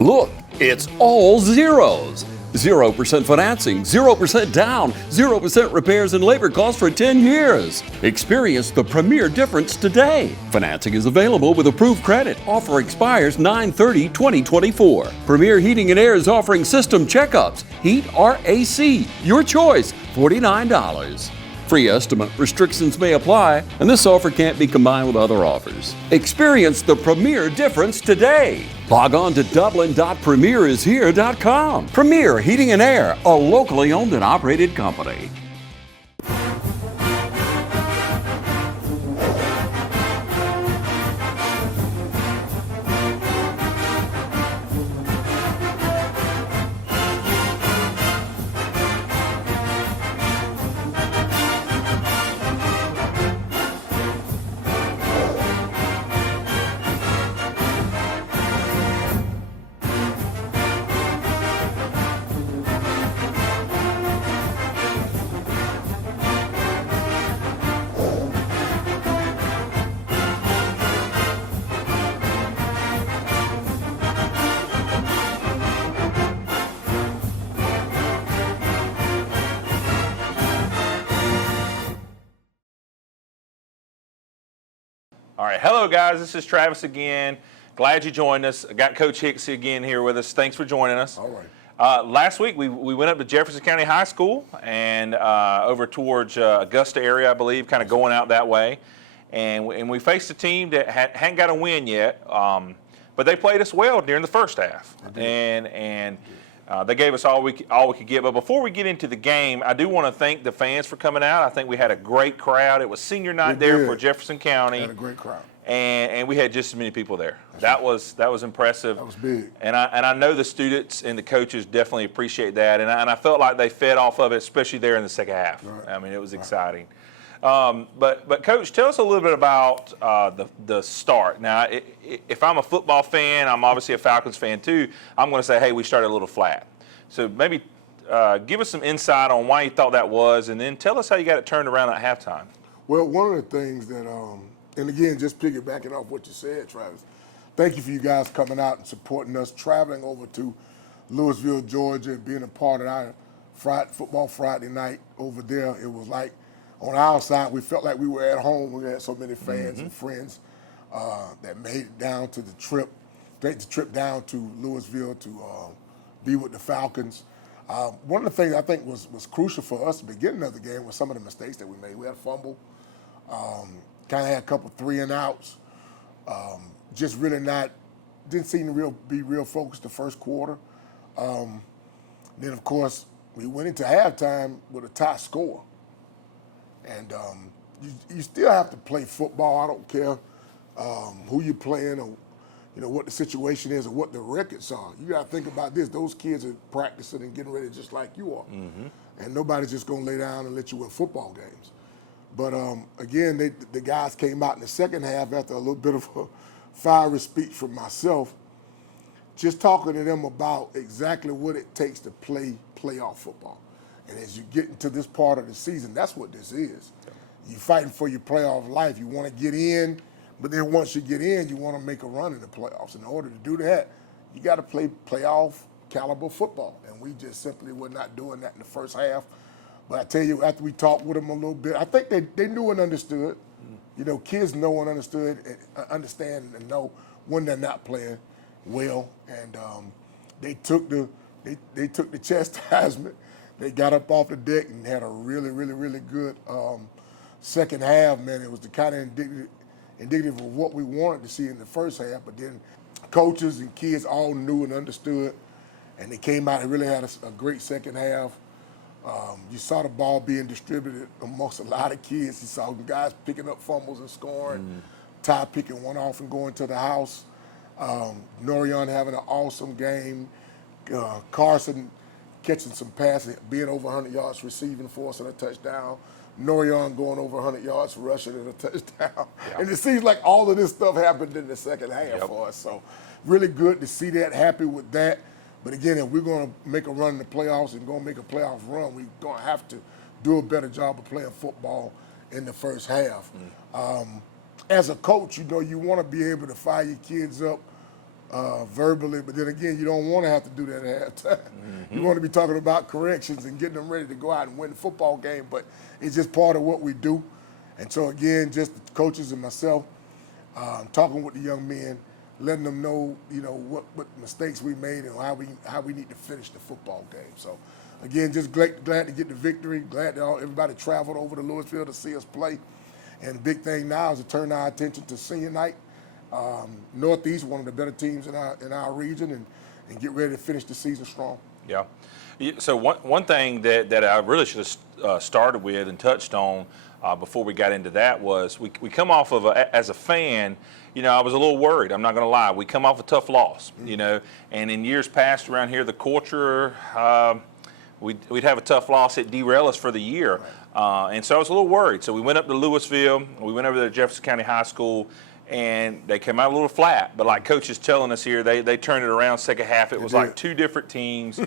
Look, it's all zeros. 0% financing, 0% down, 0% repairs and labor costs for 10 years. Experience the premier difference today. Financing is available with approved credit. Offer expires 9/30/2024. Premier Heating and Air is offering system checkups. Heat or AC, your choice, $49. Free estimate restrictions may apply, and this offer can't be combined with other offers. Experience the premier difference today. Log on to dublin.premierishere.com. Premier Heating and Air, a locally owned and operated company. All right, hello guys, this is Travis again. Glad you joined us. I got Coach Hicks again here with us. Thanks for joining us. All right. Last week we went up to Jefferson County High School and over towards Augusta area, I believe, kind of going out that way. And we faced a team that hadn't got a win yet, but they played us well during the first half. And they gave us all we could get. But before we get into the game, I do want to thank the fans for coming out. I think we had a great crowd. It was senior night there for Jefferson County. Had a great crowd. And we had just as many people there. That was impressive. That was big. And I know the students and the coaches definitely appreciate that. And I felt like they fed off of it, especially there in the second half. Right. I mean, it was exciting. But Coach, tell us a little bit about the start. Now, if I'm a football fan, I'm obviously a Falcons fan too. I'm going to say, hey, we started a little flat. So maybe give us some insight on why you thought that was, and then tell us how you got it turned around at halftime. Well, one of the things that, and again, just piggybacking off what you said, Travis, thank you for you guys coming out and supporting us, traveling over to Louisville, Georgia, and being a part of our football Friday night over there. It was like, on our side, we felt like we were at home. We had so many fans and friends that made it down to the trip, take the trip down to Louisville to be with the Falcons. One of the things I think was crucial for us at the beginning of the game was some of the mistakes that we made. We had a fumble, kind of had a couple 3-and-outs, just really didn't seem to be real focused the first quarter. Then, of course, we went into halftime with a tie score. And you still have to play football. I don't care who you're playing or what the situation is or what the records are. You got to think about this. Those kids are practicing and getting ready just like you are. And nobody's just going to lay down and let you win football games. But, again, the guys came out in the second half after a little bit of a fiery speech from myself, just talking to them about exactly what it takes to play playoff football. And as you get into this part of the season, that's what this is. You're fighting for your playoff life. You want to get in, but then once you get in, you want to make a run in the playoffs. In order to do that, you got to play playoff caliber football. And we just simply were not doing that in the first half. But I tell you, after we talked with them a little bit, I think they knew and understood. Kids know and understand and know when they're not playing well. And they took the chastisement. They got up off the deck and had a really, really, really good second half, man. It was the kind of indicative of what we wanted to see in the first half, but then coaches and kids all knew and understood, and they came out and really had a great second half. You saw the ball being distributed amongst a lot of kids. You saw guys picking up fumbles and scoring, Ty picking one off and going to the house, Norion having an awesome game, Carson catching some passes, being over 100 yards receiving for us and a touchdown. Norion going over 100 yards rushing and a touchdown. Yeah. And it seems like all of this stuff happened in the second half for us. So really good to see that, happy with that. But again, if we're going to make a run in the playoffs and going to make a playoff run, we're going to have to do a better job of playing football in the first half. As a coach, you want to be able to fire your kids up verbally, but then again, you don't want to have to do that at halftime. You want to be talking about corrections and getting them ready to go out and win the football game, but it's just part of what we do. And so again, just the coaches and myself, talking with the young men, letting them know, what mistakes we made and how we need to finish the football game. So again, just glad to get the victory, glad that everybody traveled over to Louisville to see us play. And the big thing now is to turn our attention to senior night. Northeast, one of the better teams in our region, and get ready to finish the season strong. Yeah. So one thing that I really should have started with and touched on before we got into that was we come off of as a fan, I was a little worried. I'm not going to lie. We come off a tough loss, and in years past around here, the culture, we'd have a tough loss. It derail us for the year. Right. And so I was a little worried. So we went up to Louisville. We went over to Jefferson County High School. And they came out a little flat, but like Coach is telling us here, they turned it around second half. It was like two different teams,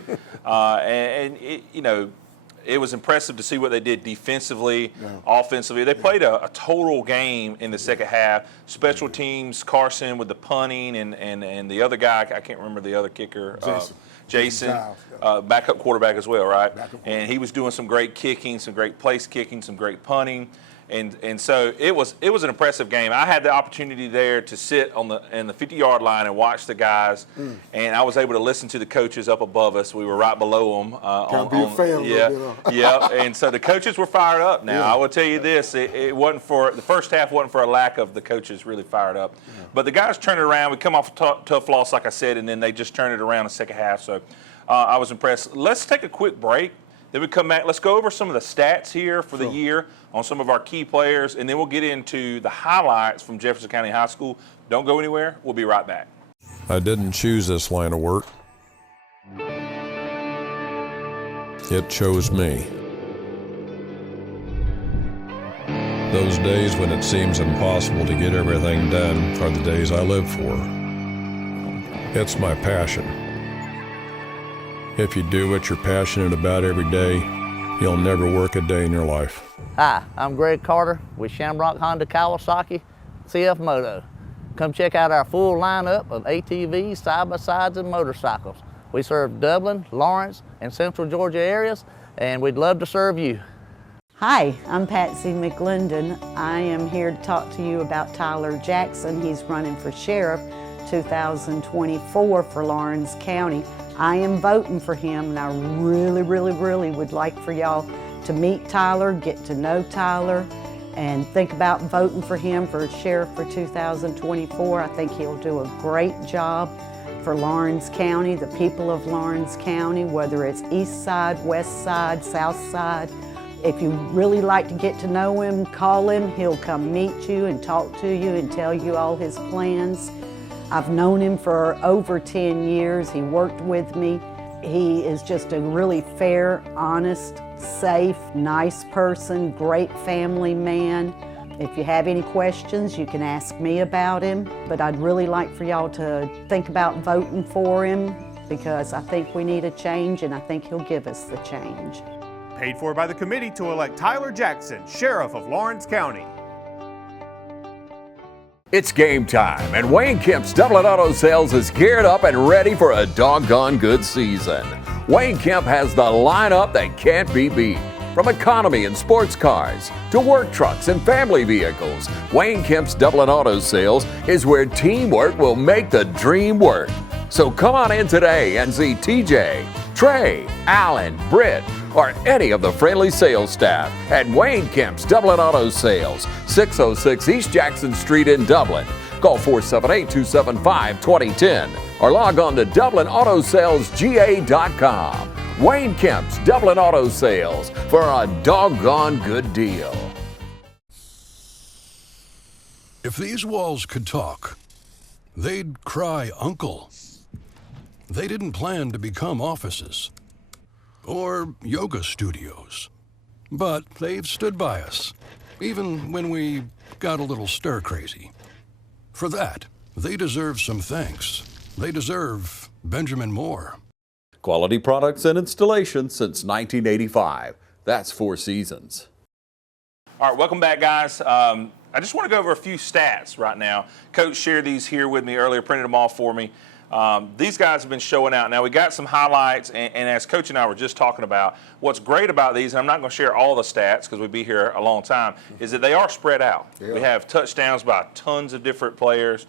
and it was impressive to see what they did defensively, offensively. They played a total game in the second half. Special teams, Carson with the punting, and the other guy, I can't remember the other kicker, Jason, backup quarterback as well, right? And he was doing some great kicking, some great place kicking, some great punting. And so it was an impressive game. I had the opportunity there to sit in the 50-yard line and watch the guys, and I was able to listen to the coaches up above us. We were right below them. And so the coaches were fired up. Now I will tell you this: it wasn't for the first half. Wasn't for a lack of the coaches really fired up, but the guys turned it around. We come off a tough loss, like I said, and then they just turned it around in the second half. So I was impressed. Let's take a quick break. Then we come back. Let's go over some of the stats here for the year on some of our key players, and then we'll get into the highlights from Jefferson County High School. Don't go anywhere. We'll be right back. I didn't choose this line of work. It chose me. Those days when it seems impossible to get everything done are the days I live for. It's my passion. If you do what you're passionate about every day, you'll never work a day in your life. Hi, I'm Greg Carter with Shamrock Honda Kawasaki CF Moto. Come check out our full lineup of ATVs, side-by-sides, and motorcycles. We serve Dublin, Lawrence, and Central Georgia areas, and we'd love to serve you. Hi, I'm Patsy McLendon. I am here to talk to you about Tyler Jackson. He's running for sheriff 2024 for Lawrence County. I am voting for him, and I really, really, really would like for y'all to meet Tyler, get to know Tyler, and think about voting for him for sheriff for 2024. I think he'll do a great job for Lawrence County, the people of Lawrence County, whether it's east side, west side, south side. If you really like to get to know him, call him. He'll come meet you and talk to you and tell you all his plans. I've known him for over 10 years. He worked with me. He is just a really fair, honest, safe, nice person, great family man. If you have any questions, you can ask me about him. But I'd really like for y'all to think about voting for him because I think we need a change and I think he'll give us the change. Paid for by the committee to elect Tyler Jackson, Sheriff of Lawrence County. It's game time, and Wayne Kemp's Dublin Auto Sales is geared up and ready for a doggone good season. Wayne Kemp has the lineup that can't be beat. From economy and sports cars to work trucks and family vehicles, Wayne Kemp's Dublin Auto Sales is where teamwork will make the dream work. So come on in today and see TJ, Trey, Alan, Britt, or any of the friendly sales staff at Wayne Kemp's Dublin Auto Sales, 606 East Jackson Street in Dublin. Call 478-275-2010 or log on to DublinAutoSalesGA.com. Wayne Kemp's Dublin Auto Sales for a doggone good deal. If these walls could talk, they'd cry uncle. They didn't plan to become offices or yoga studios, but they've stood by us, even when we got a little stir-crazy. For that, they deserve some thanks. They deserve Benjamin Moore. Quality products and installation since 1985. That's 4 seasons. All right, welcome back, guys. I just want to go over a few stats right now. Coach shared these here with me earlier, printed them off for me. These guys have been showing out. Now, we got some highlights, and as Coach and I were just talking about, what's great about these, and I'm not going to share all the stats because we'd be here a long time, is that they are spread out. Yeah. We have touchdowns by tons of different players.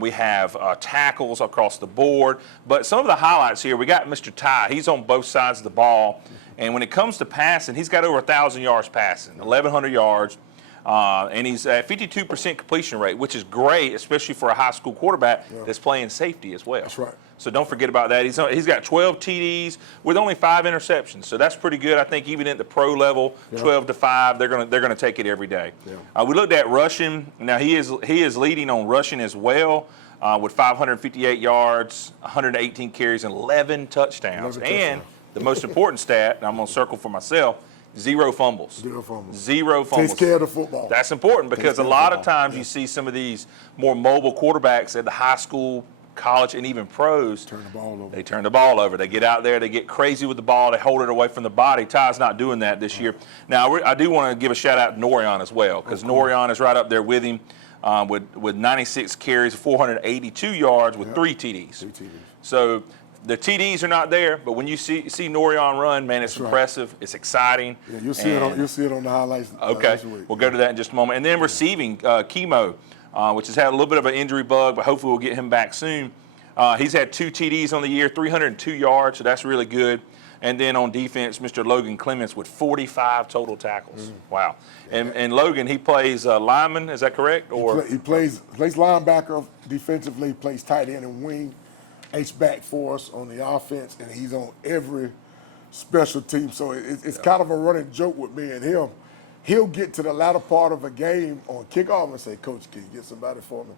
We have tackles across the board. But some of the highlights here, we got Mr. Ty. He's on both sides of the ball. And when it comes to passing, he's got over 1,000 yards passing, 1,100 yards. And he's at 52% completion rate, which is great, especially for a high school quarterback that's playing safety as well. That's right. So don't forget about that. He's got 12 TDs with only 5 interceptions. So that's pretty good. I think even at the pro level, 12 to 5, they're gonna take it every day. Yeah. We looked at rushing. Now he is leading on rushing as well. With 558 yards, 118 carries, and 11 touchdowns. And the most important stat, and I'm going to circle for myself, 0 fumbles. 0 fumbles. 0 fumbles. Takes care of the football. That's important because a lot of times you see some of these more mobile quarterbacks at the high school, college, and even pros. Turn the ball over. They turn the ball over. They get out there. They get crazy with the ball. They hold it away from the body. Ty's not doing that this year. Now, I do want to give a shout-out to Norion as well because Norion is right up there with him with 96 carries, 482 yards with 3 TDs. 3 TDs. So the TDs are not there, but when you see Norion run, man, it's impressive. Right. It's exciting. Yeah, you'll see it on the highlights. Okay, we'll go to that in just a moment. And then receiving, Chemo, which has had a little bit of an injury bug, but hopefully we'll get him back soon. He's had 2 TDs on the year, 302 yards, so that's really good. And then on defense, Mr. Logan Clements with 45 total tackles. Wow. And Logan, he plays lineman, is that correct? Or he plays linebacker defensively, plays tight end and wing. H-back for us on the offense, and he's on every special team. So it's kind of a running joke with me and him. He'll get to the latter part of a game on kickoff and say, "Coach, can you get somebody for me?"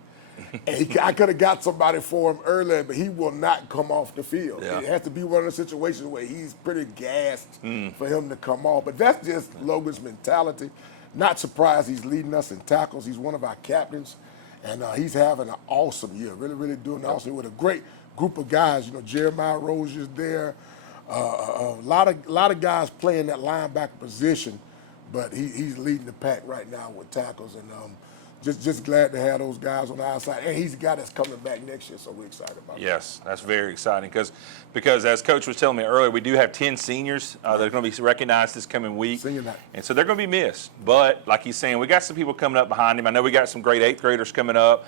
And I could have got somebody for him earlier, but he will not come off the field. Yeah. It has to be one of the situations where he's pretty gassed for him to come off. But that's just Logan's mentality. Not surprised he's leading us in tackles. He's one of our captains, and he's having an awesome year, really, really doing awesome with a great group of guys. You know, Jeremiah Rozier's there. A lot of guys playing that linebacker position, but he's leading the pack right now with tackles, and just glad to have those guys on the outside. And he's a guy that's coming back next year, so we're excited about that. Yes, that's very exciting because as Coach was telling me earlier, we do have 10 seniors that are going to be recognized this coming week. Senior night. And so they're going to be missed. But like he's saying, we got some people coming up behind him. I know we got some great 8th graders coming up.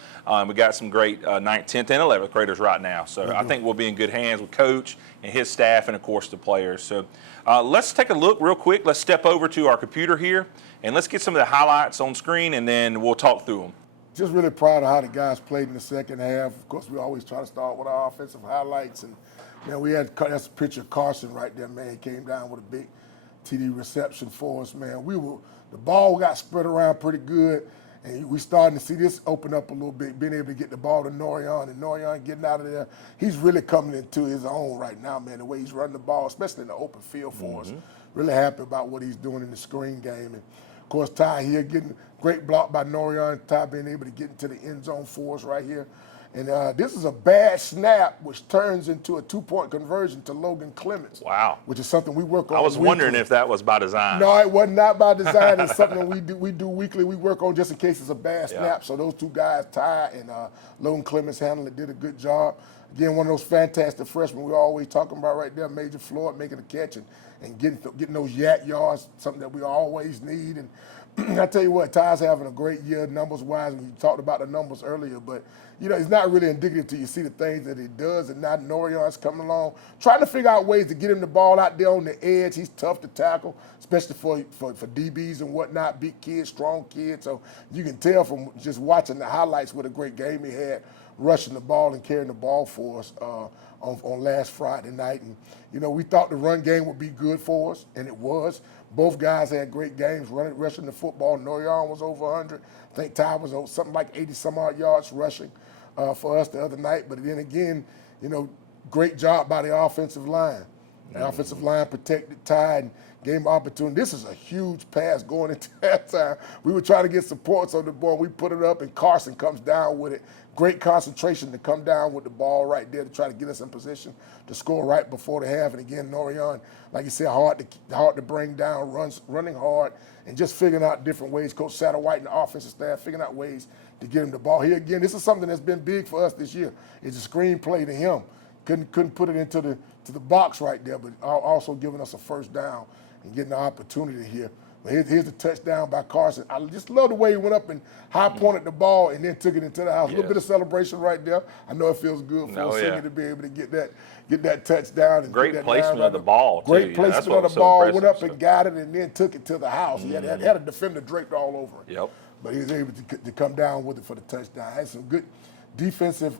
We got some great 9th, 10th, and 11th graders right now. So I think we'll be in good hands with Coach and his staff and, of course, the players. So let's take a look real quick. Let's step over to our computer here, and let's get some of the highlights on screen, and then we'll talk through them. Just really proud of how the guys played in the second half. Of course, we always try to start with our offensive highlights. And, man, that's a picture of Carson right there, man. He came down with a big TD reception for us, man. The ball got spread around pretty good, and we starting to see this open up a little bit, being able to get the ball to Norion, and Norion getting out of there. He's really coming into his own right now, man, the way he's running the ball, especially in the open field for us. Really happy about what he's doing in the screen game. And, of course, Ty here getting great block by Norion. Ty being able to get into the end zone for us right here. And this is a bad snap, which turns into a 2-point conversion to Logan Clements. Wow. Which is something we work on. I was wondering if that was by design. No, it was not by design. It's something we do weekly. We work on just in case it's a bad snap. So those 2 guys, Ty and Logan Clements, handling it, did a good job. Again, one of those fantastic freshmen we're always talking about right there, Major Floyd, making a catch and getting those yak yards, something that we always need. And I tell you what, Ty's having a great year numbers-wise. We talked about the numbers earlier, but, you know, it's not really indicative till you see the things that he does, and now Norion's coming along, trying to figure out ways to get him the ball out there on the edge. He's tough to tackle, especially for DBs and whatnot, big kids, strong kids. So you can tell from just watching the highlights what a great game he had, rushing the ball and carrying the ball for us on last Friday night. And, you know, we thought the run game would be good for us, and it was. Both guys had great games rushing the football. Norion was over 100. I think Ty was over something like 80-some-odd yards rushing for us the other night. But then again, you know, great job by the offensive line. The offensive line protected Ty and gave him opportunity. This is a huge pass going into that time. We were trying to get supports on the ball. We put it up, and Carson comes down with it. Great concentration to come down with the ball right there to try to get us in position to score right before the half. And again, Norion, like you said, hard to bring down, running hard, and just figuring out different ways. Coach Satterwhite and the offensive staff figuring out ways to get him the ball. Here again, this is something that's been big for us this year. It's a screenplay to him. Couldn't put it into the box right there, but also giving us a first down and getting the opportunity here. But here's the touchdown by Carson. I just love the way he went up and high pointed the ball and then took it into the house. A little bit of celebration right there. I know it feels good for a senior to be able to get that touchdown. And great placement of the ball, too. Great placement of the ball. Went up and got it and then took it to the house. He had a defender draped all over it. Yep. But he was able to come down with it for the touchdown. Had some good defensive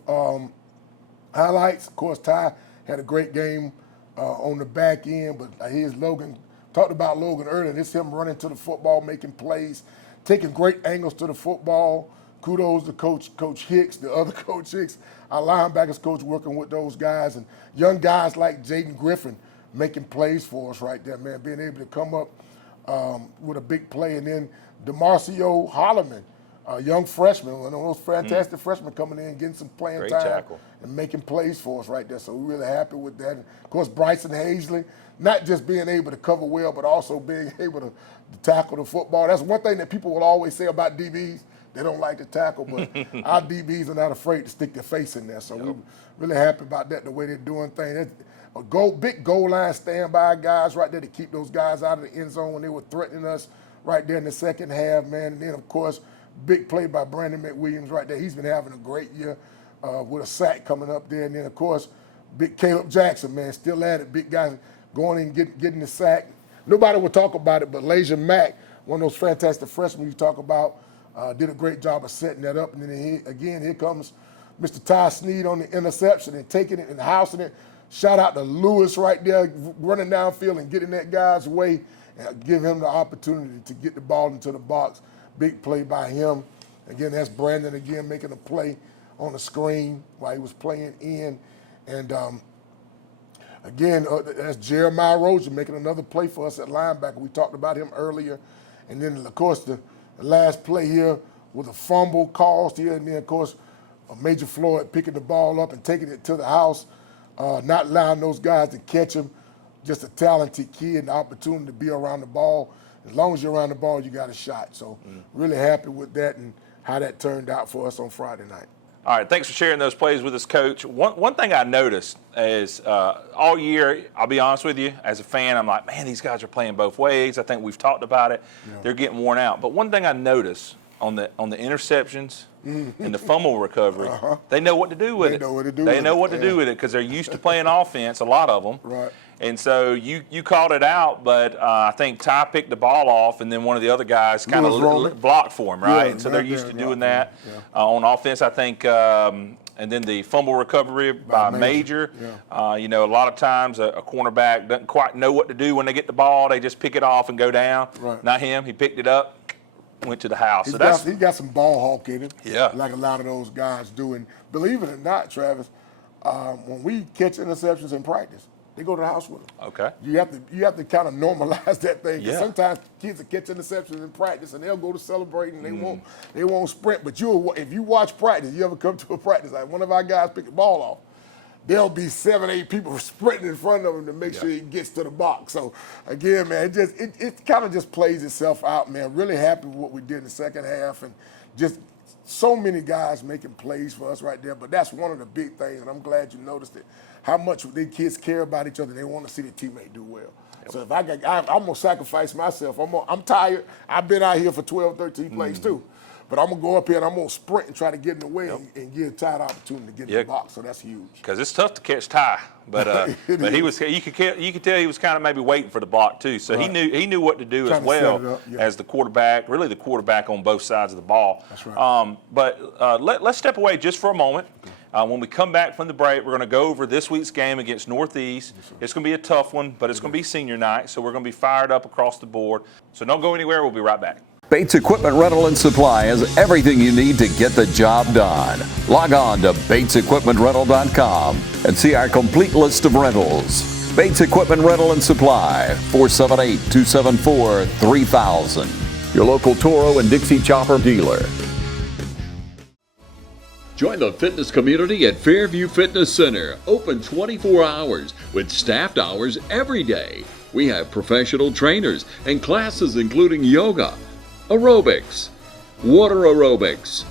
highlights. Of course, Ty had a great game on the back end, but here's Logan. Talked about Logan earlier. It's him running to the football, making plays, taking great angles to the football. Kudos to Coach Hicks, the other Coach Hicks, our linebackers coach, working with those guys, and young guys like Jaden Griffin making plays for us right there, man, being able to come up with a big play. And then DeMarcio Holloman, a young freshman, one of those fantastic freshmen coming in, getting some playing Great time tackle. and making plays for us right there. So we're really happy with that. And of course, Bryson Hazley, not just being able to cover well, but also being able to tackle the football. That's one thing that people will always say about DBs. They don't like to tackle, but our DBs are not afraid to stick their face in there. So we're really happy about that, the way they're doing things. Big goal line standby guys right there to keep those guys out of the end zone when they were threatening us right there in the second half, man. And then, of course, big play by Brandon McWilliams right there. He's been having a great year with a sack coming up there. And then, of course, big Caleb Jackson, man, still at it. Big guy going in and getting the sack. Nobody will talk about it, but Lasia Mack, one of those fantastic freshmen you talk about, did a great job of setting that up. And then, here comes Mr. Ty Sneed on the interception and taking it and housing it. Shout out to Lewis right there, running downfield and getting that guy's way and give him the opportunity to get the ball into the box. Big play by him. Again, that's Brandon again making a play on the screen while he was playing in. And again, that's Jeremiah Rosen making another play for us at linebacker. We talked about him earlier. And then, of course, the last play here with a fumble caused here. And then, of course, Major Floyd picking the ball up and taking it to the house, not allowing those guys to catch him. Just a talented kid and the opportunity to be around the ball. As long as you're around the ball, you got a shot. So really happy with that and how that turned out for us on Friday night. All right, thanks for sharing those plays with us, Coach. One thing I noticed is all year, I'll be honest with you, as a fan, I'm like, man, these guys are playing both ways. I think we've talked about it. Yeah. They're getting worn out. But one thing I noticed on the interceptions and the fumble recovery, they know what to do with it. They know what to do with it because they're used to playing offense, a lot of them. Right. And so you called it out, but I think Ty picked the ball off, and then one of the other guys kind of blocked for him, right? Yeah, and so they're used to doing that. On offense, I think, and then the fumble recovery by Major. Yeah. A lot of times a cornerback doesn't quite know what to do when they get the ball. They just pick it off and go down. Right. Not him. He picked it up, went to the house. He got some ball hawk in him, yeah, like a lot of those guys do. And believe it or not, Travis, when we catch interceptions in practice, they go to the house with them. Okay. You have to kind of normalize that thing. Yeah. Sometimes kids will catch interceptions in practice and they'll go to celebrating. They won't sprint. But if you watch practice, you ever come to a practice like one of our guys pick the ball off, there'll be 7, 8 people sprinting in front of him to make sure he gets to the box. So again, man, it kind of just plays itself out, man. Really happy with what we did in the second half and just so many guys making plays for us right there. But that's one of the big things, and I'm glad you noticed it. How much the kids care about each other. They want to see their teammate do well. Yep. So if I'm going to sacrifice myself. I'm tired. I've been out here for 12, 13 plays too. But I'm going to go up here and I'm going to sprint and try to get in the way and give Ty the opportunity to get in the box. So that's huge. Because it's tough to catch Ty, but he was. You could tell he was kind of maybe waiting for the block too. So he knew what to do as well as the quarterback. Really, the quarterback on both sides of the ball. That's right. But let's step away just for a moment. When we come back from the break, we're going to go over this week's game against Northeast. It's going to be a tough one, but it's going to be senior night, so we're going to be fired up across the board. So don't go anywhere. We'll be right back. Bates Equipment Rental and Supply has everything you need to get the job done. Log on to BatesEquipmentRental.com and see our complete list of rentals. Bates Equipment Rental and Supply, 478-274-3000. Your local Toro and Dixie Chopper dealer. Join the fitness community at Fairview Fitness Center, open 24 hours with staffed hours every day. We have professional trainers and classes including yoga, aerobics, water aerobics.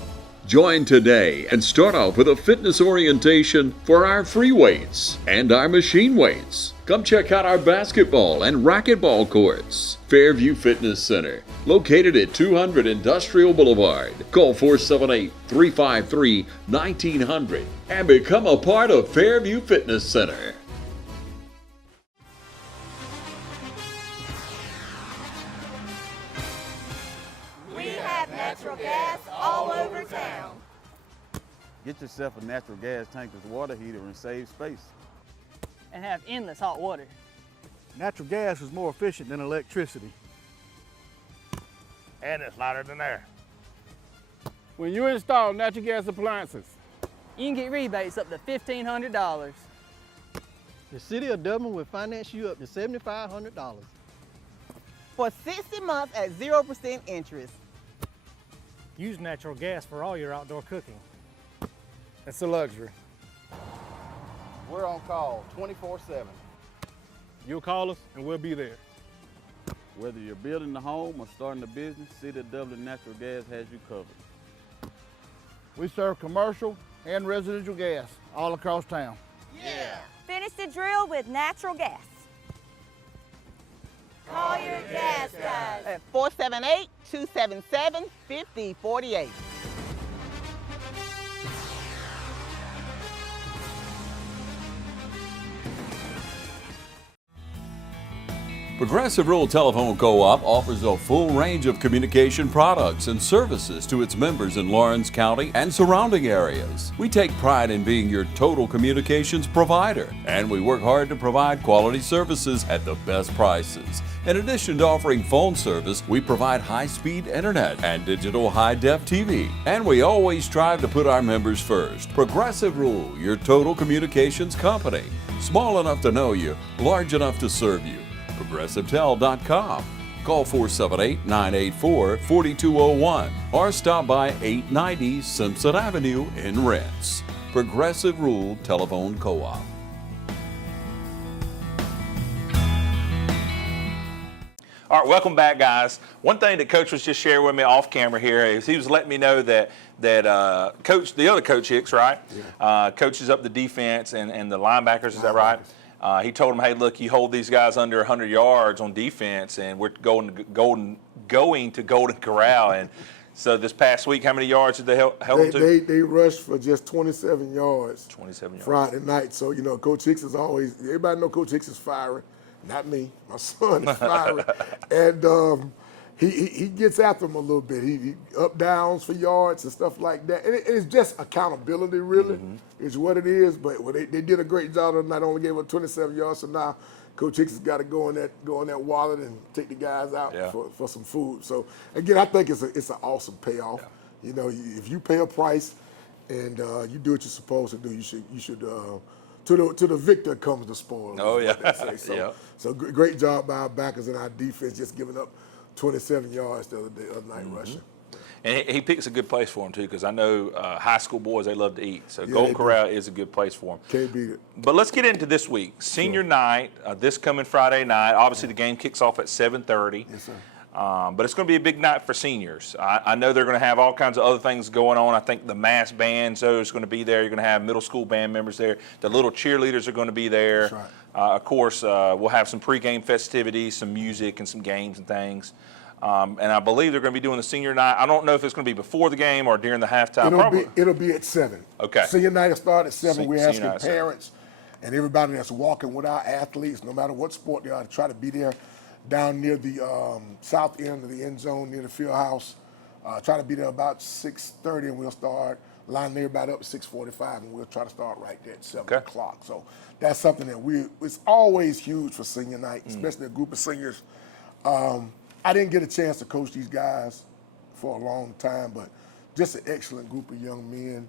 Join today and start off with a fitness orientation for our free weights and our machine weights. Come check out our basketball and racquetball courts. Fairview Fitness Center, located at 200 Industrial Boulevard. Call 478-353-1900 and become a part of Fairview Fitness Center. Natural gas all over town. Get yourself a natural gas tankless water heater and save space. And have endless hot water. Natural gas is more efficient than electricity. And it's lighter than air. When you install natural gas appliances, you can get rebates up to $1,500. The City of Dublin will finance you up to $7,500. For 60 months at 0% interest. Use natural gas for all your outdoor cooking. It's a luxury. We're on call 24/7. You'll call us and we'll be there. Whether you're building a home or starting a business, City of Dublin Natural Gas has you covered. We serve commercial and residential gas all across town. Yeah. Finish the drill with natural gas. Call your gas guys at 478-277-5048. Progressive Rural Telephone Co-op offers a full range of communication products and services to its members in Lawrence County and surrounding areas. We take pride in being your total communications provider, and we work hard to provide quality services at the best prices. In addition to offering phone service, we provide high-speed internet and digital high-def TV. And we always strive to put our members first. Progressive Rural, your total communications company. Small enough to know you, large enough to serve you. ProgressiveTel.com. Call 478-984-4201 or stop by 890 Simpson Avenue in Rents. Progressive Rural Telephone Co-op. All right, welcome back, guys. One thing that Coach was just sharing with me off camera here is he was letting me know that Coach, the other Coach Hicks, right, coaches up the defense and the linebackers. Is that right? He told him, hey, look, you hold these guys under 100 yards on defense, and we're going to Golden Corral. And so this past week, how many yards did they hold them to? They rushed for just 27 yards. 27 yards. Friday night. So, you know, Coach Hicks is always, everybody know Coach Hicks is fiery. Not me. My son is fiery. And he gets after them a little bit. He up downs for yards and stuff like that. And it's just accountability, really, is what it is. But they did a great job of not only gave up 27 yards, so now Coach Hicks has got to go in that wallet and take the guys out for some food. So again, I think it's an awesome payoff. Yeah. You know, if you pay a price and you do what you're supposed to do, you should. To the victor comes the spoil. Oh yeah. So, so great job by our backers and our defense, just giving up 27 yards the other night rushing. And he picks a good place for them, too, because I know high school boys, they love to eat. So Golden Corral is a good place for them. Can't beat it. But let's get into this week. Senior night, this coming Friday night. Obviously, the game kicks off at 7:30. Yes, sir. But it's going to be a big night for seniors. I know they're going to have all kinds of other things going on. I think the mass band is going to be there. You're going to have middle school band members there. The little cheerleaders are going to be there. That's right. Of course, we'll have some pregame festivities, some music, and some games and things. And I believe they're going to be doing the senior night. I don't know if it's going to be before the game or during the halftime. It'll be at 7. Okay. Senior night will start at 7. We're asking parents and everybody that's walking with our athletes, no matter what sport they are, to try to be there down near the south end of the end zone near the field house. Try to be there about 6:30, and we'll start lining everybody up at 6:45, and we'll try to start right there at 7 o'clock. So that's something that it's always huge for senior night, especially a group of seniors. I didn't get a chance to coach these guys for a long time, but just an excellent group of young men.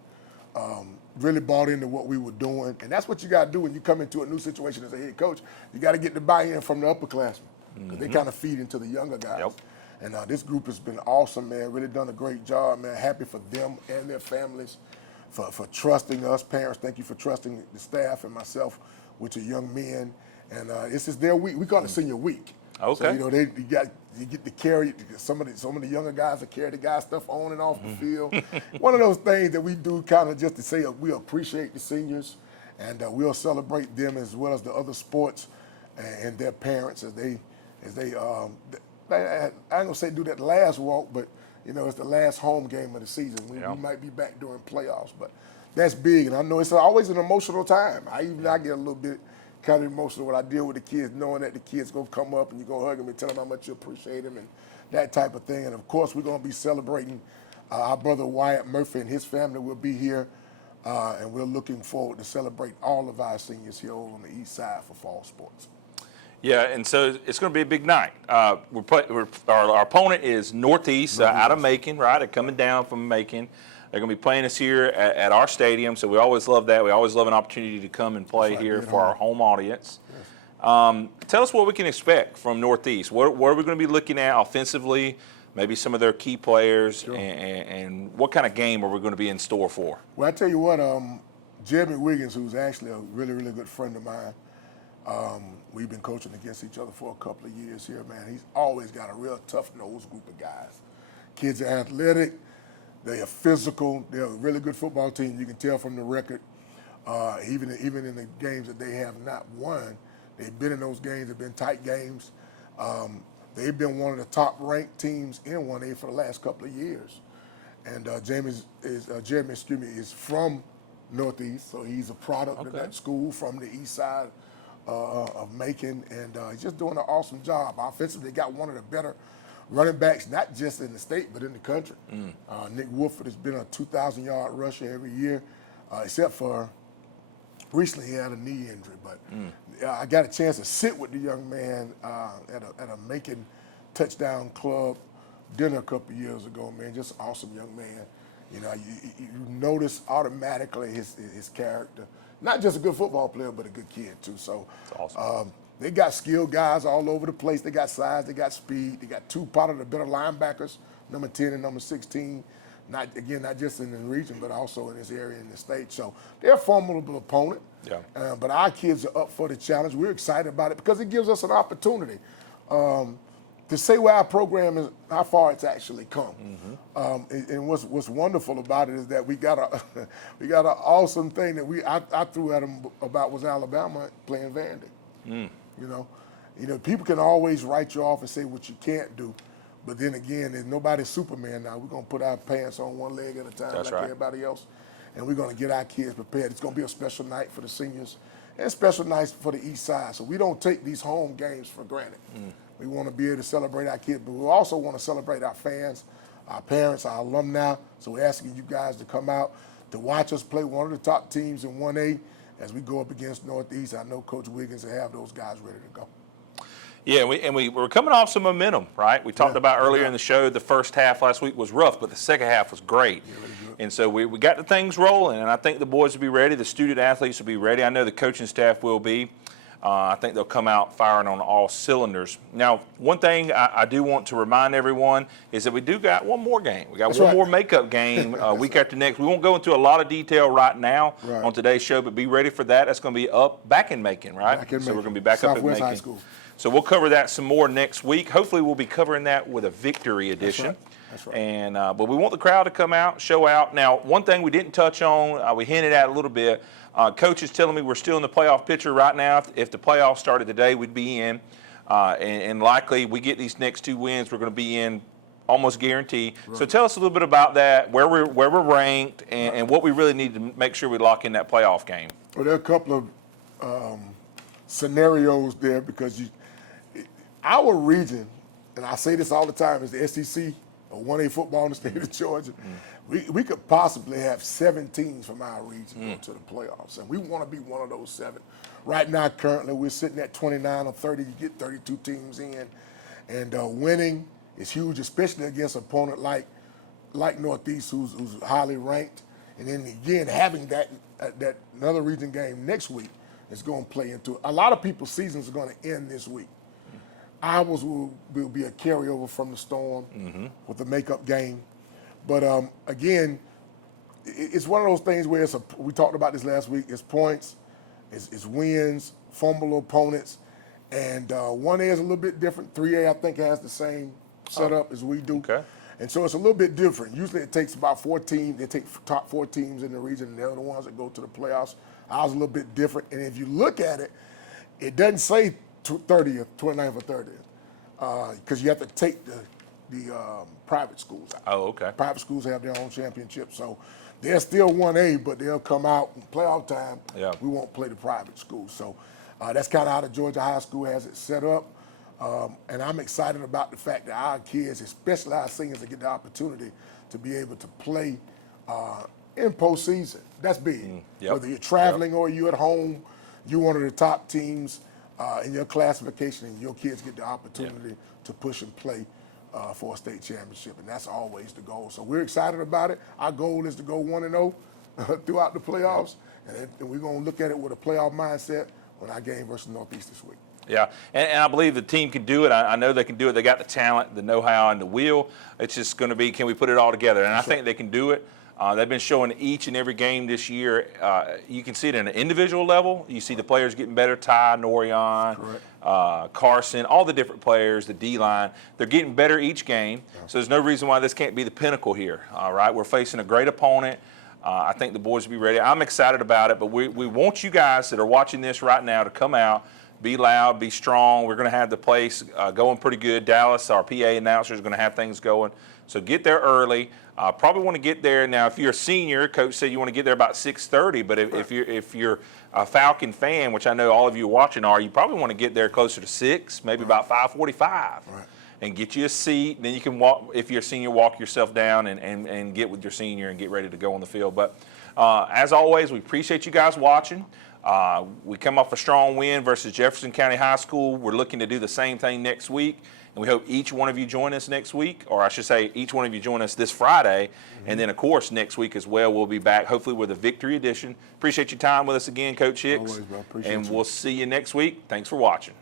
really bought into what we were doing. And that's what you got to do when you come into a new situation as a head coach. You got to get the buy-in from the upperclassmen because they kind of feed into the younger guys. Yep. And this group has been awesome, man. Really done a great job, man. Happy for them and their families for trusting us. Parents, thank you for trusting the staff and myself with your young men. And this is their week. We call it senior week. Okay. So, you know, you get to carry some of the younger guys that carry the guys stuff on and off the field. One of those things that we do kind of just to say we appreciate the seniors and we'll celebrate them as well as the other sports and their parents as they I ain't gonna say do that last walk, but you know, it's the last home game of the season. We might be back during playoffs, but that's big. And I know it's always an emotional time. I get a little bit kind of emotional when I deal with the kids, knowing that the kids gonna come up and you're gonna hug them and tell them how much you appreciate them and that type of thing. And of course, we're gonna be celebrating our brother Wyatt Murphy and his family will be here, and we're looking forward to celebrate all of our seniors here over on the east side for fall sports. Yeah, and so it's going to be a big night. Our opponent is Northeast out of Macon, right? They're coming down from Macon. They're going to be playing us here at our stadium, so we always love that. We always love an opportunity to come and play here for our home audience. Yes. Tell us what we can expect from Northeast. What are we going to be looking at offensively, maybe some of their key players, and what kind of game are we going to be in store for? Well, I tell you what, Jeremy Wiggins, who's actually a really, really good friend of mine, we've been coaching against each other for a couple of years here, man. He's always got a real tough-nosed group of guys. Kids are athletic. They are physical. They're a really good football team. You can tell from the record. Even in the games that they have not won, they've been in those games. They've been tight games. They've been one of the top-ranked teams in 1A for the last couple of years. And Jeremy is from Northeast, so he's a product of that school from the east side of Macon, and he's just doing an awesome job. Offensively, they got one of the better running backs, not just in the state, but in the country. Nick Wolford has been a 2,000-yard rusher every year, except for recently he had a knee injury. But I got a chance to sit with the young man at a Macon touchdown club dinner a couple of years ago, man. Just an awesome young man. You know, you notice automatically his character. Not just a good football player, but a good kid, too. So awesome. They got skilled guys all over the place. They got size. They got speed. They got two part of the better linebackers, number 10 and number 16. Not just in the region, but also in this area in the state. So they're a formidable opponent. Yeah. But our kids are up for the challenge. We're excited about it because it gives us an opportunity to say where our program is, how far it's actually come. And what's wonderful about it is that we got an awesome thing that I threw at them about was Alabama playing Vandy. You know, people can always write you off and say what you can't do, but then again, there's nobody Superman now. We're gonna put our pants on one leg at a time everybody else, and we're gonna get our kids prepared. It's gonna be a special night for the seniors and special nights for the east side. So we don't take these home games for granted. We want to be able to celebrate our kids, but we also want to celebrate our fans, our parents, our alumni. So we're asking you guys to come out to watch us play one of the top teams in 1A as we go up against Northeast. I know Coach Wiggins will have those guys ready to go. Yeah, we're coming off some momentum, right? We talked about earlier in the show the first half last week was rough, but the second half was great. And so we got the things rolling, and I think the boys will be ready. The student athletes will be ready. I know the coaching staff will be. I think they'll come out firing on all cylinders. Now, one thing I do want to remind everyone is that we do got one more game. We got one more makeup game week after next. We won't go into a lot of detail right now on today's show, but be ready for that. That's going to be back in Macon, right? So we're going to be back up in Macon. High School. So we'll cover that some more next week. Hopefully we'll be covering that with a victory edition. That's right. And but we want the crowd to come out, show out. Now, one thing we didn't touch on, we hinted at a little bit. Coach is telling me we're still in the playoff picture right now. If the playoffs started today, we'd be in. And likely we get these next two wins, we're going to be in almost guaranteed. So tell us a little bit about that, where we're ranked, and what we really need to make sure we lock in that playoff game. Well, there are a couple of scenarios there because our region, and I say this all the time, is the SEC or 1A football in the state of Georgia. We could possibly have 7 teams from our region go to the playoffs, and we want to be one of those 7. Right now, currently, we're sitting at 29 or 30. You get 32 teams in, and winning is huge, especially against an opponent like Northeast, who's highly ranked. And then again, having that another region game next week is going to play into it. A lot of people's seasons are going to end this week. Ours will be a carryover from the storm with the makeup game. But again, it's one of those things where we talked about this last week. It's points, it's wins, formidable opponents, and 1A is a little bit different. 3A, I think, has the same setup as we do. Okay. And so it's a little bit different. Usually it takes about 4 teams. They take top 4 teams in the region, and they're the ones that go to the playoffs. Ours is a little bit different. And if you look at it, it doesn't say 30th, 29th, or 30th, because you have to take the private schools out. Oh, okay. Private schools have their own championship, so they're still 1A, but they'll come out in playoff time. Yeah. We won't play the private schools. So that's kind of how the Georgia High School has it set up. And I'm excited about the fact that our kids, especially our seniors, get the opportunity to be able to play in postseason. That's big. Yep. Whether you're traveling or you're at home, you're one of the top teams in your classification, and your kids get the opportunity to push and play for a state championship, and that's always the goal. So we're excited about it. Our goal is to go 1-0 throughout the playoffs, and we're going to look at it with a playoff mindset on our game versus Northeast this week. Yeah, and I believe the team can do it. I know they can do it. They got the talent, the know-how, and the will. It's just going to be, can we put it all together? And I think they can do it. They've been showing each and every game this year. You can see it at an individual level. You see the players getting better. Ty, Norion, Carson, all the different players, the D-line. They're getting better each game. So there's no reason why this can't be the pinnacle here. All right, we're facing a great opponent. I think the boys will be ready. I'm excited about it, but we want you guys that are watching this right now to come out, be loud, be strong. We're going to have the place going pretty good. Dallas, our PA announcer, is going to have things going. So get there early. Probably want to get there. Now, if you're a senior, Coach said you want to get there about 6:30, but if you're a Falcon fan, which I know all of you watching are, you probably want to get there closer to 6, maybe about 5:45. And get you a seat. Then you can walk, if you're a senior, walk yourself down and get with your senior and get ready to go on the field. But as always, we appreciate you guys watching. We come off a strong win versus Jefferson County High School. We're looking to do the same thing next week. And we hope each one of you join us next week, or I should say each one of you join us this Friday. And then, of course, next week as well, we'll be back, hopefully with a victory edition. Appreciate your time with us again, Coach Hicks. Always, bro. Appreciate and you. We'll see you next week. Thanks for watching.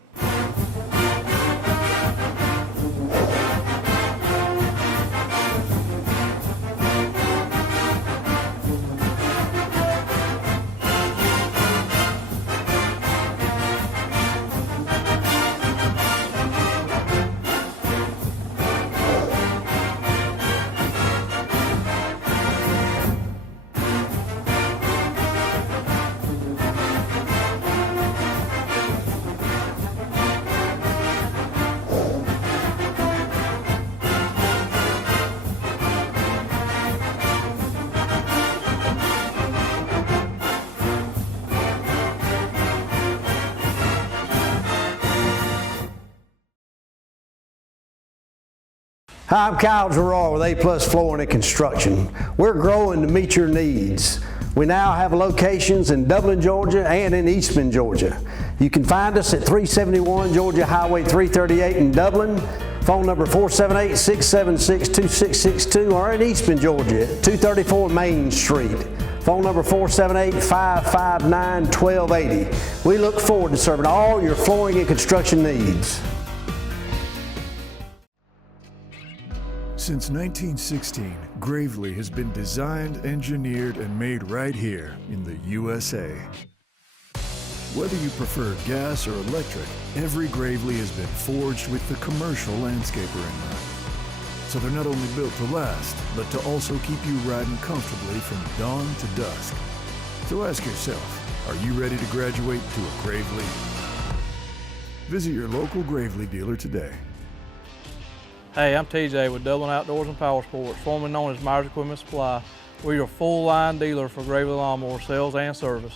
Hi, I'm Kyle Gerard with A+ Flooring and Construction. We're growing to meet your needs. We now have locations in Dublin, Georgia and in Eastman, Georgia. You can find us at 371 Georgia Highway 338 in Dublin, phone number 478-676-2662, or in Eastman, Georgia at 234 Main Street, phone number 478-559-1280. We look forward to serving all your flooring and construction needs. Since 1916, Gravely has been designed, engineered, and made right here in the USA. Whether you prefer gas or electric, every Gravely has been forged with the commercial landscaper in mind. So they're not only built to last, but to also keep you riding comfortably from dawn to dusk. So ask yourself, are you ready to graduate to a Gravely? Visit your local Gravely dealer today. Hey, I'm TJ with Dublin Outdoors and Power Sports, formerly known as Myers Equipment Supply. We're your full line dealer for Gravely Lawnmower sales and service.